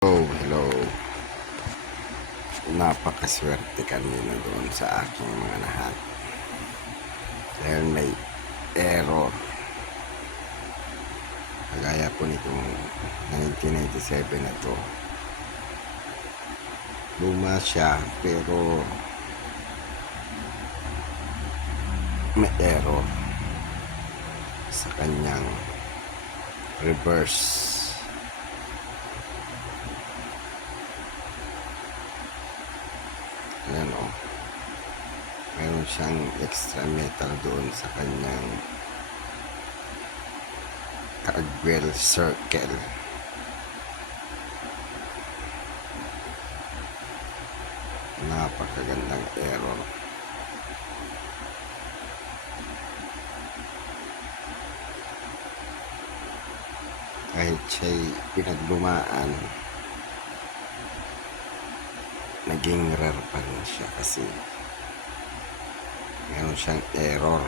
Oh, hello. Napakaswerte kanina doon sa aking mga lahat. Dahil may error. Kagaya po nitong 1997 na to. Luma siya pero may error sa kanyang reverse. Ayan o. Meron siyang extra metal doon sa kanyang cartwheel circle. Napakagandang error. Kahit siya'y pinaglumaan, naging rare pa rin siya kasi meron siyang error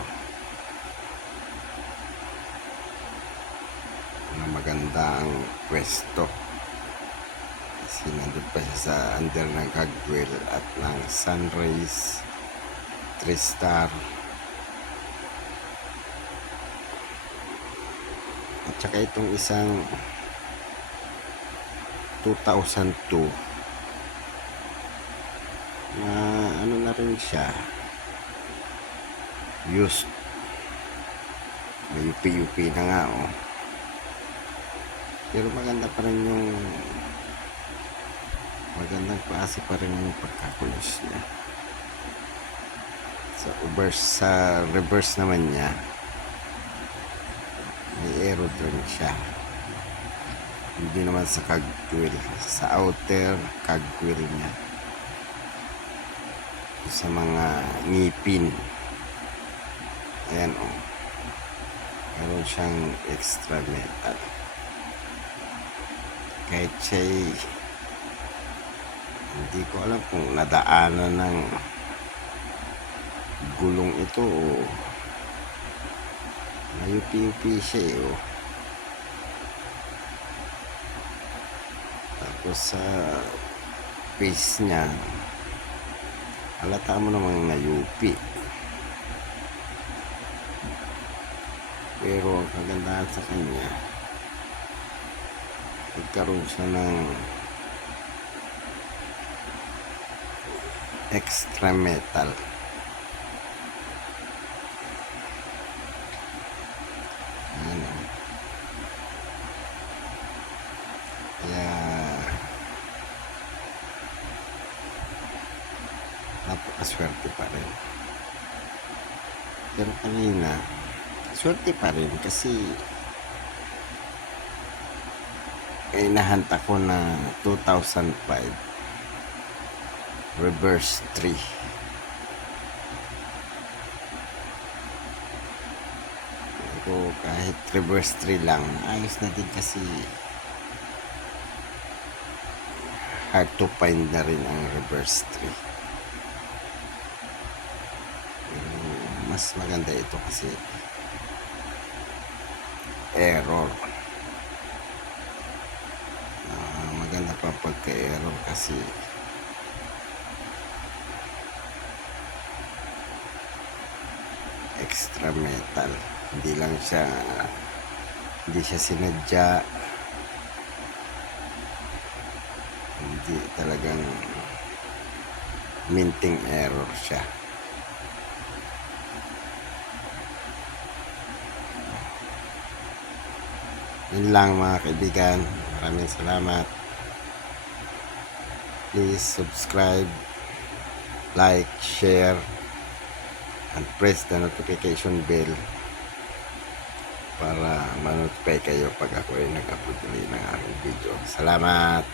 na maganda ang pwesto kasi nandun pa siya sa under ng cogwheel at ng Sunrays 3 star at saka itong isang 2002 na ano na rin siya, used, may UP na nga pero maganda pa rin yung magandang klase pa rin yung pagkakulos niya. Sa reverse naman niya may arrow doon siya, hindi naman sa cogwheel, sa outer cogwheel niya, sa mga ngipin. Ayan meron siyang extra metal. Kahit siya'y hindi ko alam kung nadaanan ng gulong ito o mayupi-yupi siya tapos sa face niya halata mo namang nayupi, pero ang kagandahan sa kanya nagkaroon siya ng extra metal. Kaya napakaswerte pa rin, pero kanina swerte pa rin kasi nahanta ko na 2005 reverse 3. Pero kahit reverse 3 lang ayos na din kasi hard to find na rin ang reverse 3. Pero mas maganda ito kasi error. Maganda pa pagka-error kasi extra metal, hindi siya sinadya, hindi talagang minting error siya. Yun lang mga kaibigan, maraming salamat. Please subscribe, like, share, and press the notification bell para ma-notify kayo pag ako ay nag-upload ulit ng aking video. Salamat!